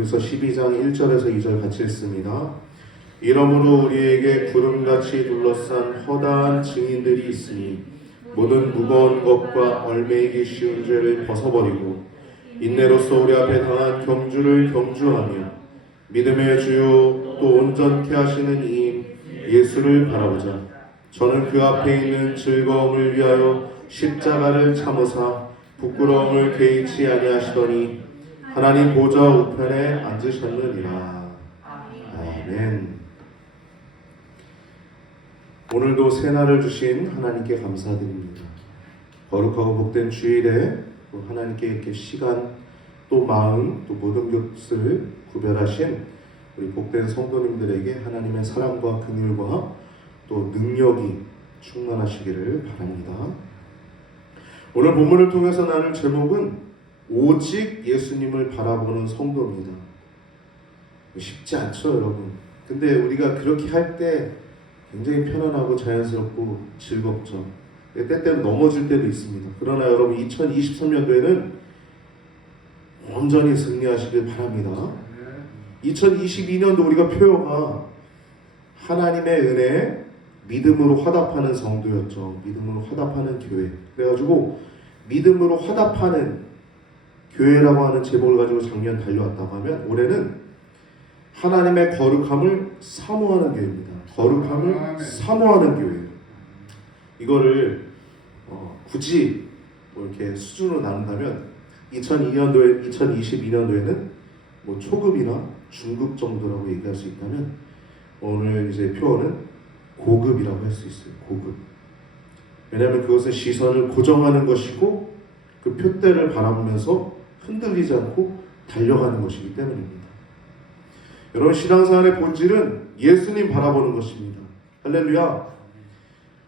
고린도후서 12장 1절에서 2절 같이 읽습니다. 이러므로 우리에게 구름같이 둘러싼 허다한 증인들이 있으니 모든 무거운 것과 얽매이기 쉬운 죄를 벗어버리고 인내로써 우리 앞에 당한 경주를 경주하며 믿음의 주요 또 온전케 하시는 이인 예수를 바라보자. 저는 그 앞에 있는 즐거움을 위하여 십자가를 참으사 부끄러움을 개의치 아니하시더니 하나님 보좌 우편에 앉으셨느니라. 아멘. 오늘도 새날을 주신 하나님께 감사드립니다. 거룩하고 복된 주일에 하나님께 이렇게 시간 또 마음 또 모든 것을 구별하신 우리 복된 성도님들에게 하나님의 사랑과 긍휼과 또 능력이 충만하시기를 바랍니다. 오늘 본문을 통해서 나눌 제목은 오직 예수님을 바라보는 성도입니다. 쉽지 않죠, 여러분? 근데 우리가 그렇게 할 때 굉장히 편안하고 자연스럽고 즐겁죠. 때때로 넘어질 때도 있습니다. 그러나 여러분 2023년도에는 온전히 승리하시길 바랍니다. 2022년도 우리가 표어가 하나님의 은혜에 믿음으로 화답하는 성도였죠. 믿음으로 화답하는 교회. 그래가지고 믿음으로 화답하는 교회라고 하는 제목을 가지고 작년 달려왔다고 하면 올해는 하나님의 거룩함을 사모하는 교회입니다. 거룩함을 사모하는 교회. 이거를 굳이 뭐 이렇게 수준으로 나눈다면 2022년도에는 뭐 초급이나 중급 정도라고 얘기할 수 있다면 오늘 이제 표어는 고급이라고 할 수 있어요. 고급. 왜냐하면 그것은 시선을 고정하는 것이고 그 표대를 바라보면서 흔들리지 않고 달려가는 것이기 때문입니다. 여러분 신앙생활의 본질은 예수님 바라보는 것입니다. 할렐루야.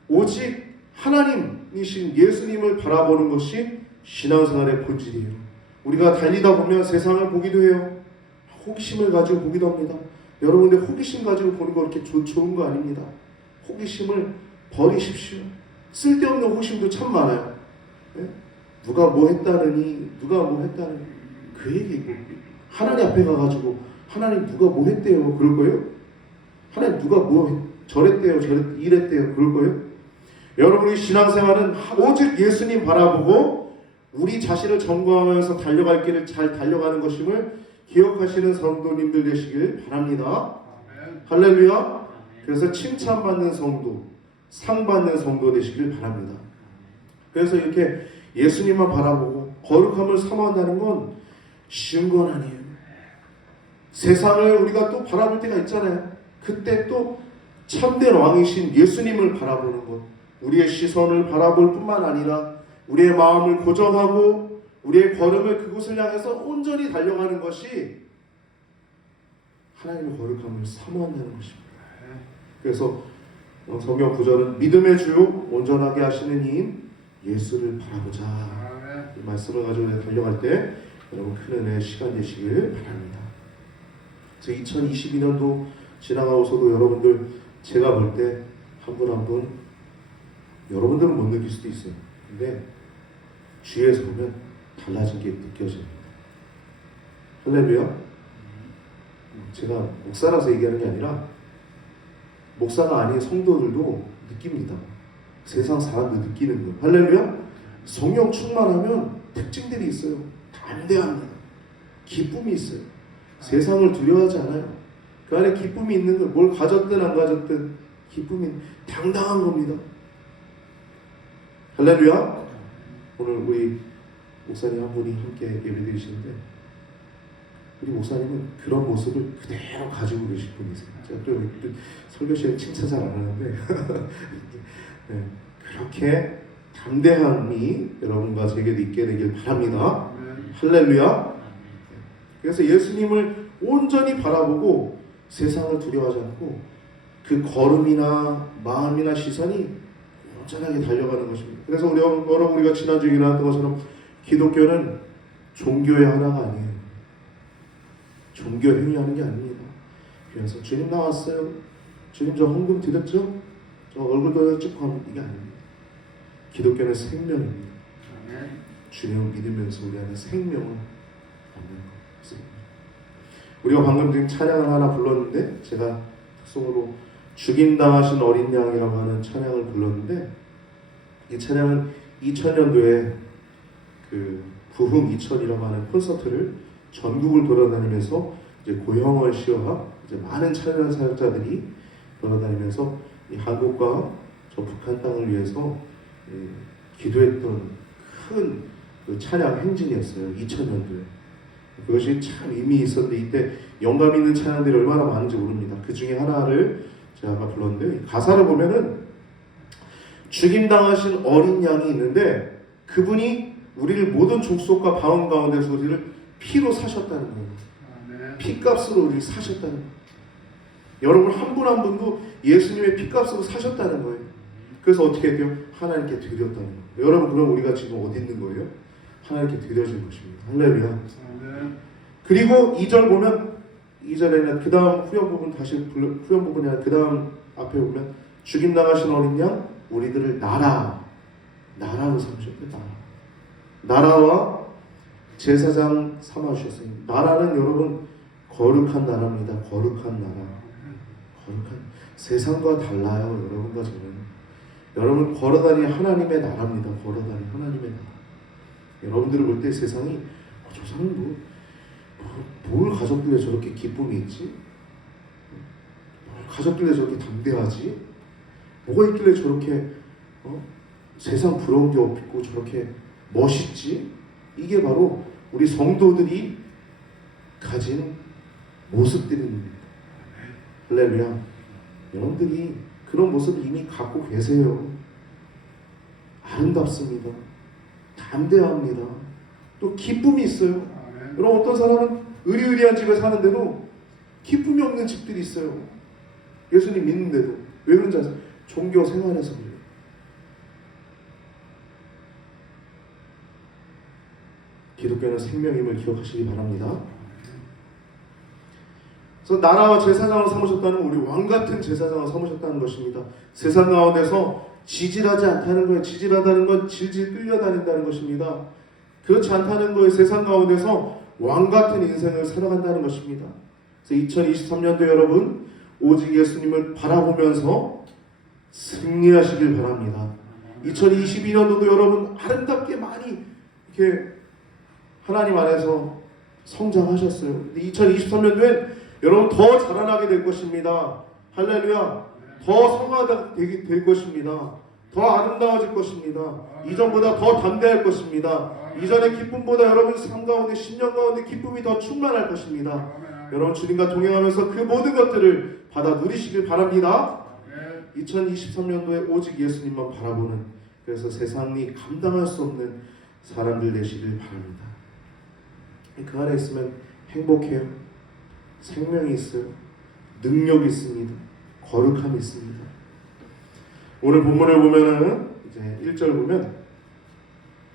오직 하나님이신 예수님을 바라보는 것이 신앙생활의 본질이에요. 우리가 달리다 보면 세상을 보기도 해요. 호기심을 가지고 보기도 합니다. 여러분들 호기심 가지고 보는 거 그렇게 좋은 거 아닙니다. 호기심을 버리십시오. 쓸데없는 호기심도 참 많아요. 네? 누가 뭐 했다느니 그 얘기고 하나님 앞에 가가지고 하나님 누가 뭐 했대요 그럴 거예요? 하나님 누가 뭐 저랬대요 이랬대요 그럴 거예요? 여러분의 신앙생활은 오직 예수님 바라보고 우리 자신을 점검하면서 달려갈 길을 잘 달려가는 것임을 기억하시는 성도님들 되시길 바랍니다. 할렐루야. 그래서 칭찬받는 성도, 상받는 성도 되시길 바랍니다. 그래서 이렇게 예수님만 바라보고 거룩함을 사모한다는 건 쉬운 건 아니에요. 세상을 우리가 또 바라볼 때가 있잖아요. 그때 또 참된 왕이신 예수님을 바라보는 것, 우리의 시선을 바라볼 뿐만 아니라 우리의 마음을 고정하고 우리의 걸음을 그곳을 향해서 온전히 달려가는 것이 하나님의 거룩함을 사모한다는 것입니다. 그래서 성경 구절은 믿음의 주요 온전하게 하시는 이인 예수를 바라보자. 이 말씀을 가지고 달려갈 때 여러분 큰 은혜의 시간 되시길 바랍니다. 2022년도 지나가고서도 여러분들 제가 볼 때 한 분 한 분 여러분들은 못 느낄 수도 있어요. 근데 주위에서 보면 달라진 게 느껴집니다. 할렐루야. 제가 목사라서 얘기하는 게 아니라 목사가 아닌 성도들도 느낍니다. 세상 사람도 느끼는 거예요. 할렐루야. 성령 충만하면 특징들이 있어요. 담대합니다. 기쁨이 있어요. 세상을 두려워하지 않아요. 그 안에 기쁨이 있는 걸 뭘 가졌든 안 가졌든 기쁨이 당당한 겁니다. 할렐루야. 오늘 우리 목사님 한 분이 함께 예배드리시는데 우리 목사님은 그런 모습을 그대로 가지고 계신 분이세요. 제가 또 설교 시간에 칭찬 잘 안 하는데 네, 그렇게 담대함이 여러분과 제게도 있게 되길 바랍니다. 할렐루야. 그래서 예수님을 온전히 바라보고 세상을 두려워하지 않고 그 걸음이나 마음이나 시선이 온전하게 달려가는 것입니다. 그래서 여러분 우리가 지난주에 일어났던 것처럼 기독교는 종교의 하나가 아니에요. 종교 행위하는 게 아닙니다. 그래서 주님 나왔어요. 주님 저 헌금 드렸죠? 저 얼굴 돌려 찍고 하면 이게 아닙니다. 기독교는 생명입니다. 주님을 믿으면서 우리 안에 생명을 얻는 것입니다. 우리가 방금 지금 찬양을 하나 불렀는데 제가 특송으로 죽임당하신 어린 양이라고 하는 찬양을 불렀는데 이 찬양은 2000년도에 그 부흥 2000이라고 하는 콘서트를 전국을 돌아다니면서 이제 고형을 시어하 이제 많은 찬양 사역자들이 돌아다니면서 이 한국과 저 북한 땅을 위해서 기도했던 큰 그 찬양 행진이었어요. 2000년도에. 그것이 참 의미 있었는데 이때 영감 있는 찬양들이 얼마나 많은지 모릅니다. 그 중에 하나를 제가 아까 불렀는데 가사를 보면은 죽임당하신 어린 양이 있는데 그분이 우리를 모든 족속과 방언 가운데서 우리를 피로 사셨다는 거예요. 피값으로 우리를 사셨다는 거예요. 여러분 한 분 한 분도 예수님의 피값으로 사셨다는 거예요. 그래서 어떻게 해요? 하나님께 드렸다는 거예요. 여러분 그럼 우리가 지금 어디 있는 거예요? 하나님께 드려진 것입니다. 할렐루야. 그리고 2절 보면 2절에는 그 다음 후렴 부분 후렴 부분이 아니라 그 다음 앞에 보면 죽임 당하신 어린 양 우리들을 나라로 삼으셨다. 나라와 제사장 삼아주셨어요. 나라는 여러분 거룩한 나라입니다. 거룩한 나라. 거룩한 세상과 달라요. 여러분과 저는. 여러분 걸어다니는 하나님의 나라입니다. 걸어다니는 하나님의 나라. 여러분들을 볼 때 세상이 저 사람은 뭘 가졌길래 저렇게 기쁨이 있지? 뭘 가졌길래 저렇게 담대하지? 뭐가 있길래 저렇게 세상 부러운 게 없고 저렇게 멋있지? 이게 바로 우리 성도들이 가진 모습들입니다. 할렐루야. 여러분들이 그런 모습을 이미 갖고 계세요. 아름답습니다. 담대합니다. 또 기쁨이 있어요. 여러분 어떤 사람은 의리의리한 집에 사는데도 기쁨이 없는 집들이 있어요. 예수님 믿는데도. 왜 그런지 아세요? 종교 생활에서 그래요. 기독교는 생명임을 기억하시기 바랍니다. 그래서 나라와 제사장을 삼으셨다는 건 우리 왕같은 제사장을 삼으셨다는 것입니다. 세상 가운데서 지질하지 않다는 거예요. 지질하다는 건 질질 끌려다닌다는 것입니다. 그렇지 않다는 거예요. 세상 가운데서 왕같은 인생을 살아간다는 것입니다. 그래서 2023년도 여러분 오직 예수님을 바라보면서 승리하시길 바랍니다. 2022년도도 여러분 아름답게 많이 이렇게 하나님 안에서 성장하셨어요. 근데 2023년도엔 여러분 더 자라나게 될 것입니다. 할렐루야. 더 성화되게 될 것입니다. 더 아름다워질 것입니다. 이전보다 더 담대할 것입니다. 이전의 기쁨보다 여러분 삶 가운데 10년 가운데 기쁨이 더 충만할 것입니다. 여러분 주님과 동행하면서 그 모든 것들을 받아 누리시길 바랍니다. 2023년도에 오직 예수님만 바라보는 그래서 세상이 감당할 수 없는 사람들 되시길 바랍니다. 그 안에 있으면 행복해요. 생명이 있어요. 능력이 있습니다. 거룩함이 있습니다. 오늘 본문을 보면은 이제 1절 보면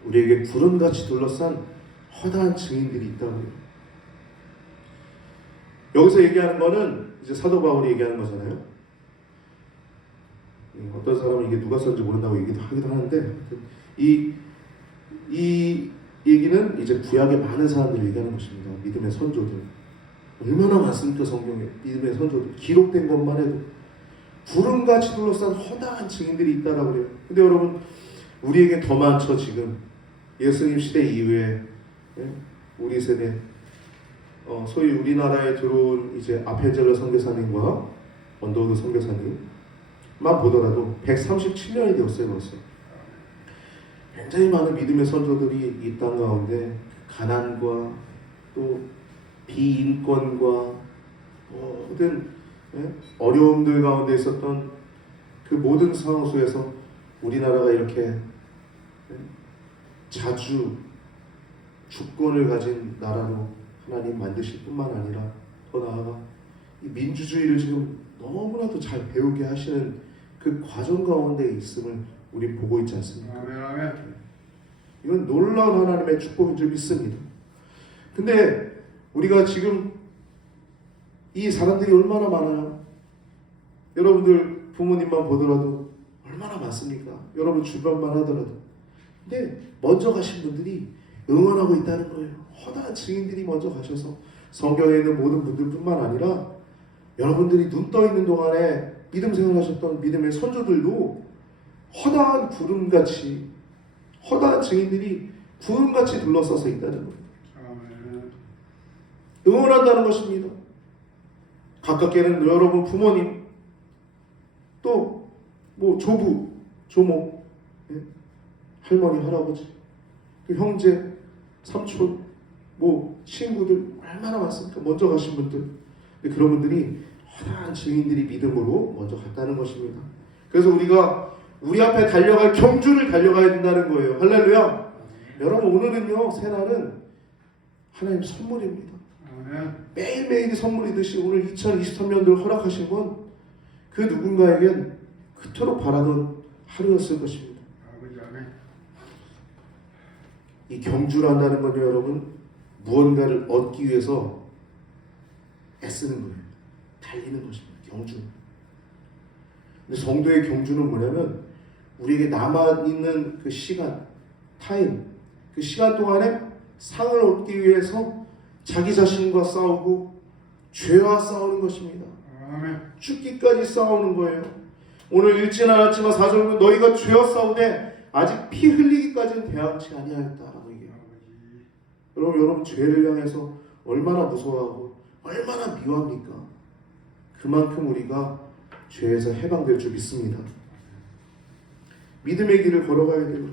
우리에게 구름같이 둘러싼 허다한 증인들이 있다고 해요. 여기서 얘기하는 거는 이제 사도 바울이 얘기하는 거잖아요. 어떤 사람은 이게 누가 썼는지 모른다고 얘기도 하기도 하는데 이 얘기는 이제 구약의 많은 사람들이 얘기하는 것입니다. 믿음의 선조들. 얼마나 많습니까? 성경에 믿음의 선조들 기록된 것만 해도 구름같이 둘러싼 허다한 증인들이 있다라고 그래요. 근데 여러분 우리에게 더 많죠. 지금 예수님 시대 이후에 우리 세대 소위 우리나라에 들어온 이제 아펜젤러 선교사님과 언더우드 선교사님만 보더라도 137년이 되었어요. 벌써 굉장히 많은 믿음의 선조들이 이 땅 가운데 가난과 또 비인권과 모든 어려움들 가운데 있었던 그 모든 상황 속에서 우리나라가 이렇게 자주 주권을 가진 나라로 하나님 만드실 뿐만 아니라 더 나아가 이 민주주의를 지금 너무나도 잘 배우게 하시는 그 과정 가운데 있음을 우리 보고 있지 않습니까? 이건 놀라운 하나님의 축복인 줄 믿습니다. 근데 우리가 지금 이 사람들이 얼마나 많아요? 여러분들 부모님만 보더라도 얼마나 많습니까? 여러분 주변만 하더라도. 근데 먼저 가신 분들이 응원하고 있다는 거예요. 허다한 증인들이 먼저 가셔서 성경에 있는 모든 분들뿐만 아니라 여러분들이 눈 떠 있는 동안에 믿음 생활하셨던 믿음의 선조들도 허다한 구름같이, 허다한 증인들이 구름같이 둘러싸서 있다는 거예요. 응원한다는 것입니다. 가깝게는 여러분 부모님, 또 뭐 조부, 조모, 할머니, 할아버지, 형제, 삼촌, 뭐 친구들 얼마나 많습니까? 먼저 가신 분들. 근데 그런 분들이 허다한 증인들이 믿음으로 먼저 갔다는 것입니다. 그래서 우리가 우리 앞에 달려갈 경주를 달려가야 된다는 거예요. 할렐루야. 여러분, 오늘은요, 새날은 하나님 선물입니다. 매일매일이 선물이듯이 오늘 2023년도를 허락하신 건 그 누군가에겐 그토록 바라던 하루였을 것입니다. 이 경주란다는 건요, 여러분, 무언가를 얻기 위해서 애쓰는 거예요. 달리는 것입니다. 경주. 근데 성도의 경주는 뭐냐면 우리에게 남아있는 그 시간, 타임, 그 시간 동안에 상을 얻기 위해서 자기 자신과 싸우고 죄와 싸우는 것입니다. 죽기까지 싸우는 거예요. 오늘 읽지는 않았지만 4절은 너희가 죄와 싸우되 아직 피 흘리기까지는 대항치 아니하였다라고 얘기해요. 여러분 죄를 향해서 얼마나 무서워하고 얼마나 미워합니까? 그만큼 우리가 죄에서 해방될 줄 믿습니다. 믿음의 길을 걸어가야 돼요.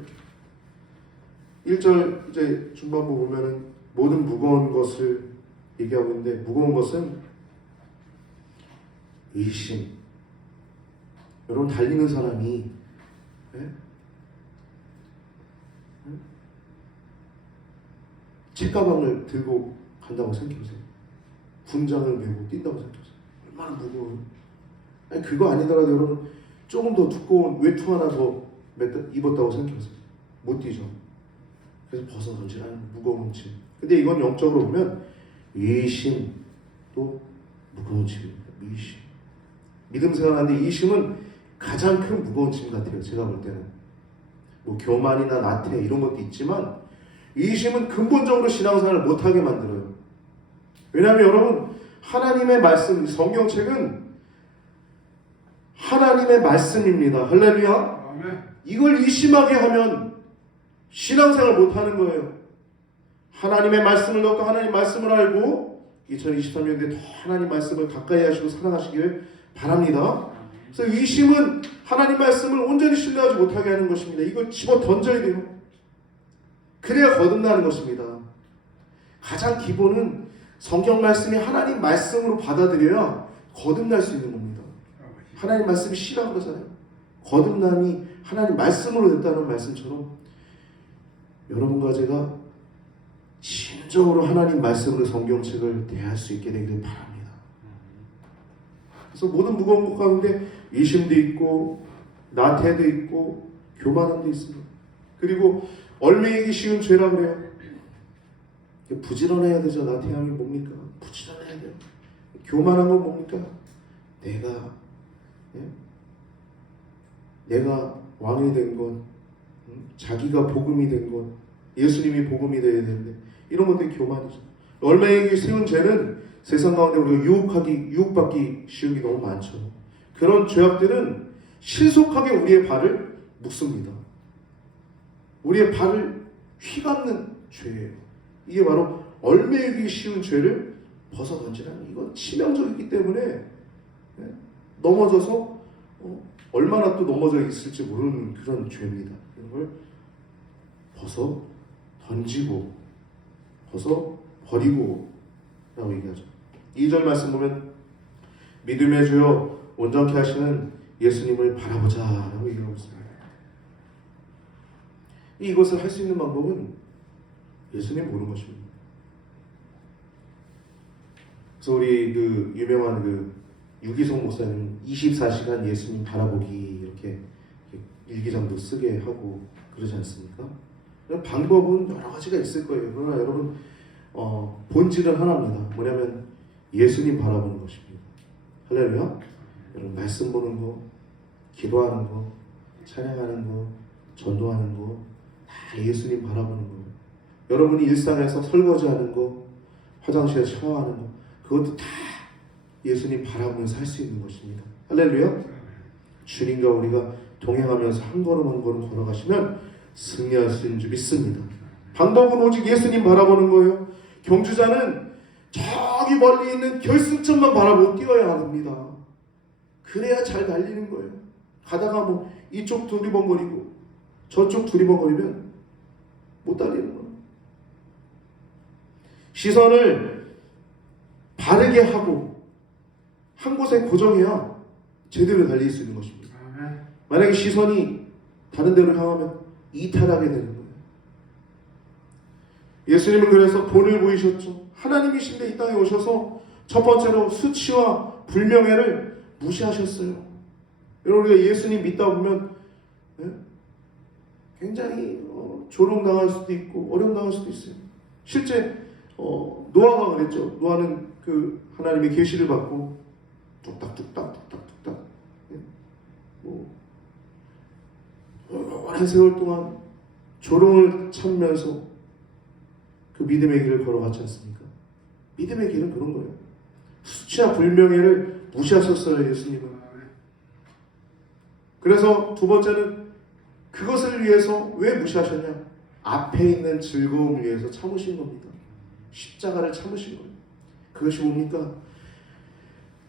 1절 이제 중반부 보면은 모든 무거운 것을 얘기하고 있는데, 무거운 것은 의심. 여러분, 달리는 사람이 책가방을 들고 간다고 생각해보세요. 군장을 메고 뛴다고 생각해보세요. 얼마나 무거워요. 아니, 그거 아니더라도 여러분 조금 더 두꺼운 외투 하나 더 입었다고 생각해보세요. 못 뛰죠. 그래서 벗어 던지라는 무거운 짐. 근데 이건 영적으로 보면 의심, 또 무거운 짐입니다. 의심. 믿음 생활하는데 의심은 가장 큰 무거운 짐 같아요. 제가 볼 때는. 뭐 교만이나 나태 이런 것도 있지만 의심은 근본적으로 신앙생활을 못하게 만들어요. 왜냐하면 여러분, 하나님의 말씀, 성경책은 하나님의 말씀입니다. 할렐루야. 아멘. 이걸 의심하게 하면 신앙생활 못하는 거예요. 하나님의 말씀을 넣고 하나님 말씀을 알고 2023년도에 더 하나님 말씀을 가까이 하시고 사랑하시길 바랍니다. 그래서 의심은 하나님 말씀을 온전히 신뢰하지 못하게 하는 것입니다. 이걸 집어 던져야 돼요. 그래야 거듭나는 것입니다. 가장 기본은 성경 말씀이 하나님 말씀으로 받아들여야 거듭날 수 있는 겁니다. 하나님 말씀이 시라고 그러잖아요. 거듭남이 하나님 말씀으로 됐다는 말씀처럼 여러분과 제가 진정으로 하나님 말씀으로 성경책을 대할 수 있게 되기를 바랍니다. 그래서 모든 무거운 것 가운데 의심도 있고 나태도 있고 교만함도 있습니다. 그리고 얼매이기 쉬운 죄라 그래요. 부지런해야 되죠. 나태함이 뭡니까? 부지런해야 돼요. 교만한 건 뭡니까? 내가 왕이 된 것, 자기가 복음이 된 것, 예수님이 복음이 되어야 되는데 이런 것들이 교만이죠. 얼매이기 쉬운 죄는 세상 가운데 우리가 유혹받기 쉬운 게 너무 많죠. 그런 죄악들은 신속하게 우리의 발을 묶습니다. 우리의 발을 휘감는 죄예요. 이게 바로 얼매이기 쉬운 죄를 벗어 던지라는, 이건 치명적이기 때문에 넘어져서 얼마나 또 넘어져 있을지 모르는 그런 죄입니다. 이런 걸 벗어 던지고 벗어 버리고 라고 얘기하죠. 2절 말씀 보면 믿음의 주여 온전케 하시는 예수님을 바라보자 라고 얘기하고 있습니다. 이것을 할 수 있는 방법은 예수님 보는 것입니다. 그래서 우리 그 유명한 그 유기성 목사님 24시간 예수님 바라보기 이렇게 일기장도 쓰게 하고 그러지 않습니까? 방법은 여러 가지가 있을 거예요. 그러나 여러분 본질은 하나입니다. 뭐냐면 예수님 바라보는 것입니다. 할렐루야. 여러분 말씀 보는 거, 기도하는 거, 찬양하는 거, 전도하는 거 다 예수님 바라보는 거예요. 여러분이 일상에서 설거지하는 거, 화장실에 샤워하는 거, 그것도 다 예수님 바라보면서 할 수 있는 것입니다. 할렐루야. 주님과 우리가 동행하면서 한 걸음 한 걸음 걸어가시면 승리할 수 있는 줄 믿습니다. 방법은 오직 예수님 바라보는 거예요. 경주자는 저기 멀리 있는 결승점만 바라보고 뛰어야 합니다. 그래야 잘 달리는 거예요. 가다가 뭐 이쪽 두리번거리고 저쪽 두리번거리면 못 달리는 거예요. 시선을 바르게 하고 한 곳에 고정해야 제대로 달릴 수 있는 것입니다. 만약에 시선이 다른 데로 향하면 이탈하게 되는 거예요. 예수님은 그래서 본을 보이셨죠. 하나님이신데 이 땅에 오셔서 첫 번째로 수치와 불명예를 무시하셨어요. 여러분, 우리가 예수님 믿다 보면 굉장히 조롱당할 수도 있고 어려움당할 수도 있어요. 실제 노아가 그랬죠. 노아는 그 하나님의 계시를 받고 뚝딱뚝딱 오랜 세월 동안 조롱을 참으면서 그 믿음의 길을 걸어갔지 않습니까? 믿음의 길은 그런 거예요. 수치와 불명예를 무시하셨어요, 예수님은. 그래서 두 번째는 그것을 위해서 왜 무시하셨냐? 앞에 있는 즐거움을 위해서 참으신 겁니다. 십자가를 참으신 거예요. 그것이 뭡니까?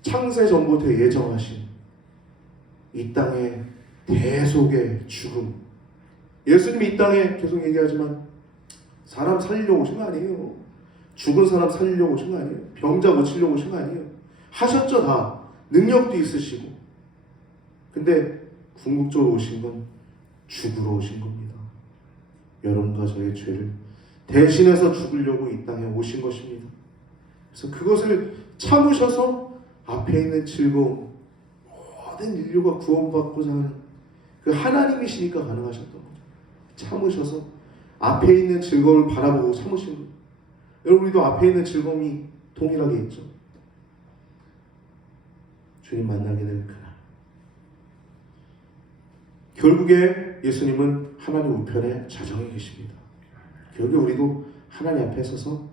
창세 전부터 예정하신 이 땅의 대속의 죽음. 예수님이 이 땅에 계속 얘기하지만 사람 살리려고 오신 거 아니에요. 죽은 사람 살리려고 오신 거 아니에요. 병자 고치려고 오신 거 아니에요. 하셨죠, 다. 능력도 있으시고. 근데 궁극적으로 오신 건 죽으러 오신 겁니다. 여러분과 저의 죄를 대신해서 죽으려고 이 땅에 오신 것입니다. 그래서 그것을 참으셔서 앞에 있는 즐거움, 모든 인류가 구원받고자 하는 그 하나님이시니까 가능하셨던 거죠. 참으셔서 앞에 있는 즐거움을 바라보고 참으신 거예요. 여러분, 우리도 앞에 있는 즐거움이 동일하게 있죠. 주님 만나게 될 그날. 결국에 예수님은 하나님 우편에 좌정에 계십니다. 결국 우리도 하나님 앞에 서서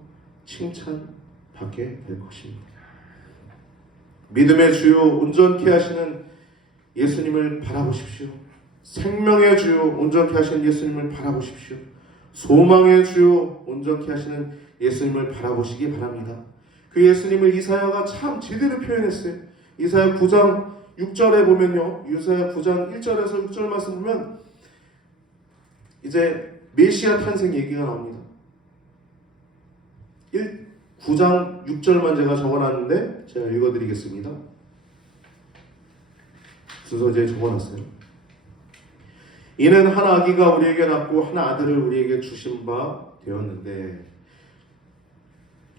칭찬받게 될 것입니다. 믿음의 주요 온전케 하시는 예수님을 바라보십시오. 생명의 주요 온전케 하시는 예수님을 바라보십시오. 소망의 주요 온전케 하시는 예수님을 바라보시기 바랍니다. 그 예수님을 이사야가 참 제대로 표현했어요. 이사야 9장 6절에 보면요, 이사야 9장 1절에서 6절 말씀 보면 이제 메시아 탄생 얘기가 나옵니다. 9장 6절만 제가 적어놨는데 제가 읽어드리겠습니다. 순서지에 적어놨어요. 이는 한 아기가 우리에게 낳고 한 아들을 우리에게 주신 바 되었는데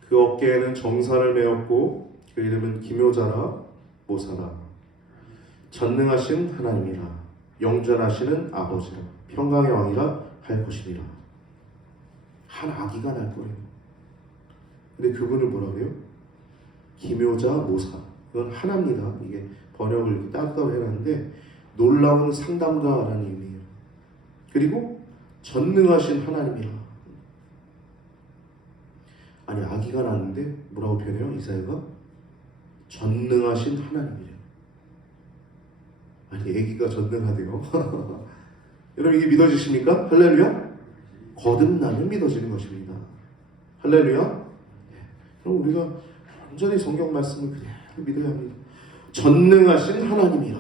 그 어깨에는 정사를 메었고 그 이름은 기묘자라 모사라 전능하신 하나님이라 영존하시는 아버지라 평강의 왕이라 할 것이니라. 한 아기가 날 거예요. 근데 그분을 뭐라 그래요? 기묘자 모사. 그건 하나입니다. 이게 번역을 따로 해놨는데 놀라운 상담가라는 의미예요. 그리고 전능하신 하나님이라. 아니, 아기가 낳았는데 뭐라고 표현해요? 이사야가 전능하신 하나님이래요. 아니, 아기가 전능하대요. 여러분, 이게 믿어지십니까? 할렐루야? 거듭나면 믿어지는 것입니다. 할렐루야? 그럼 우리가 완전히 성경 말씀을 그대로 믿어야 합니다. 전능하신 하나님이라.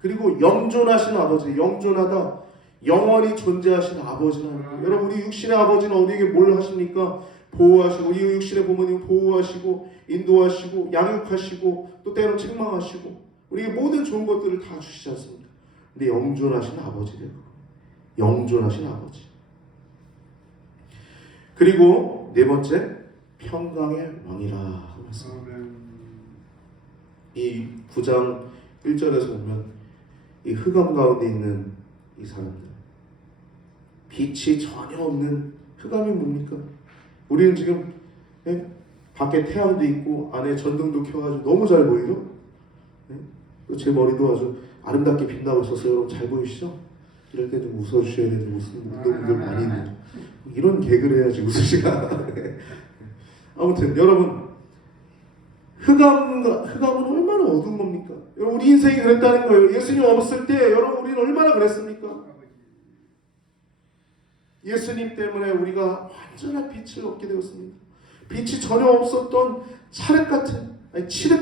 그리고 영존하신 아버지, 영존하다, 영원히 존재하신 아버지는, 여러분, 우리 육신의 아버지는 우리에게 뭘 하십니까? 보호하시고, 이 육신의 부모님 보호하시고, 인도하시고, 양육하시고, 또 때로 책망하시고, 우리에게 모든 좋은 것들을 다 주시지 않습니까? 근데 영존하신 아버지래요. 영존하신 아버지. 그리고 네 번째, 평강의 왕이라 말씀합니다. 이 9장 1절에서 보면 이 흑암 가운데 있는 이 사람들, 빛이 전혀 없는 흑암이 뭡니까? 우리는 지금 밖에 태양도 있고 안에 전등도 켜가지고 너무 잘 보이죠? 제 머리도 아주 아름답게 빛나고 있어서 여러분 잘 보이시죠? 이럴 때 좀 웃어주셔야 되는데 웃는 분들 많이 있네요. 이런 개그를 해야지 웃으시가. 아무튼 여러분, 흑암은 얼마나 어두운 겁니까? 여러분, 우리 인생이 그랬다는 거예요. 예수님 없을 때 여러분, 우리는 얼마나 그랬습니까? 예수님 때문에 우리가 완전한 빛을 얻게 되었습니다. 빛이 전혀 없었던 칠흑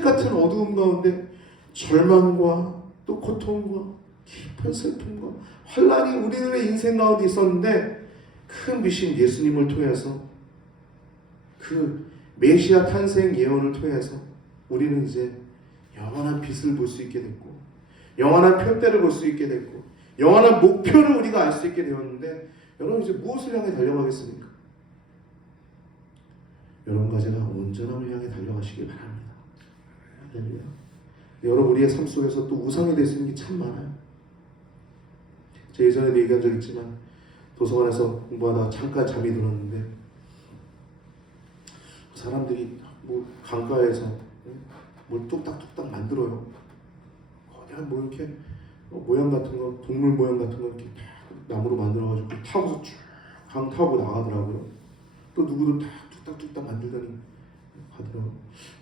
같은 어두움 가운데 절망과 또 고통과 깊은 슬픔과 환란이 우리들의 인생 가운데 있었는데, 큰 빛인 예수님을 통해서, 그 메시아 탄생 예언을 통해서 우리는 이제 영원한 빛을 볼 수 있게 됐고, 영원한 표대를 볼 수 있게 됐고, 영원한 목표를 우리가 알 수 있게 되었는데, 여러분 이제 무엇을 향해 달려가겠습니까? 여러분과 제가 온전함을 향해 달려가시길 바랍니다. 할렐루야. 여러분, 우리의 삶 속에서 또 우상이 될 수 있는 게 참 많아요. 제가 예전에도 얘기한 적 있지만, 도서관에서 공부하다가 잠깐 잠이 들었는데, 사람들이 뭐 강가에서 뭘 뚝딱뚝딱 만들어요. 그냥 뭐 이렇게 모양 같은 거, 동물 모양 같은 거 이렇게 나무로 만들어가지고 타고서 쭉 강 타고 나가더라고요. 또 누구도 다 뚝딱뚝딱 만들더니 가더라고요.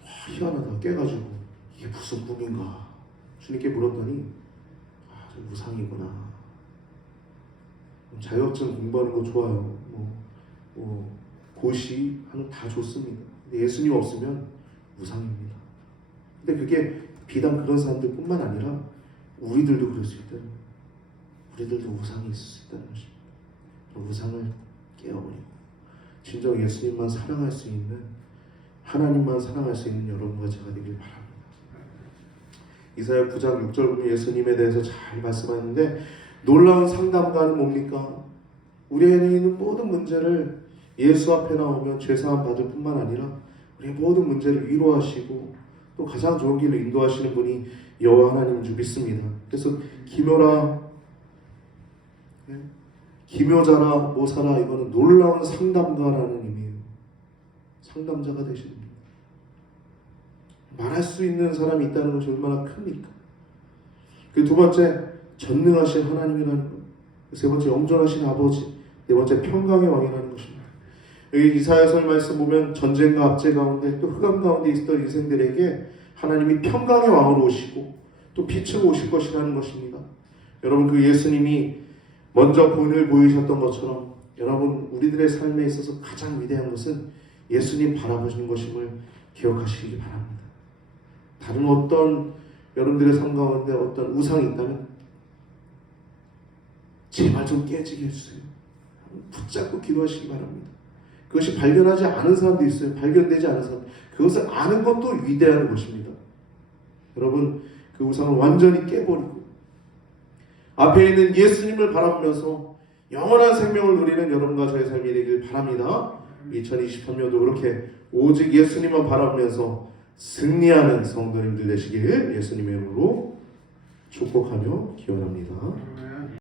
와, 희한하다. 깨가지고 이게 무슨 꿈인가 주님께 물었더니, 저 우상이구나. 자격증 공부하는 거 좋아요. 고시 하는 다 좋습니다. 근데 예수님 없으면 우상입니다. 근데 그게 비단 그런 사람들뿐만 아니라 우리들도 그럴 수 있다는 거예요. 우리들도 우상이 있을 수 있다는 것입니다. 우상을 깨어버리고 진정 예수님만 사랑할 수 있는, 하나님만 사랑할 수 있는 여러분과 제가 되길 바랍니다. 이사야 9장 6절 보면 예수님에 대해서 잘 말씀하는데, 놀라운 상담가는 뭡니까? 우리 안에 있는 모든 문제를 예수 앞에 나오면 죄사함 받을 뿐만 아니라 우리의 모든 문제를 위로하시고 또 가장 좋은 길로 인도하시는 분이 여호와 하나님인 줄 믿습니다. 그래서 기묘자라 모사라, 이거는 놀라운 상담가라는 의미예요. 상담자가 되시는 분. 말할 수 있는 사람이 있다는 것이 얼마나 큽니까? 그 두 번째, 전능하신 하나님이라는 것. 세 번째, 영존하신 아버지. 네 번째, 평강의 왕이라는 것입니다. 여기 이사야서 말씀 보면 전쟁과 압제 가운데 또 흑암 가운데 있었던 인생들에게 하나님이 평강의 왕으로 오시고 또 빛으로 오실 것이라는 것입니다. 여러분, 그 예수님이 먼저 본을 보이셨던 것처럼 여러분, 우리들의 삶에 있어서 가장 위대한 것은 예수님 바라보시는 것임을 기억하시기 바랍니다. 다른 어떤 여러분들의 삶 가운데 어떤 우상이 있다면 제발 좀 깨지게 해주세요. 붙잡고 기도하시기 바랍니다. 그것이 발견하지 않은 사람도 있어요. 발견되지 않은 사람. 그것을 아는 것도 위대한 것입니다. 여러분, 그 우상을 완전히 깨버리고 앞에 있는 예수님을 바라보면서 영원한 생명을 누리는 여러분과 저의 삶이 되길 바랍니다. 2023년도 그렇게 오직 예수님만 바라보면서 승리하는 성도님들 되시길 예수님의 이름으로 축복하며 기원합니다.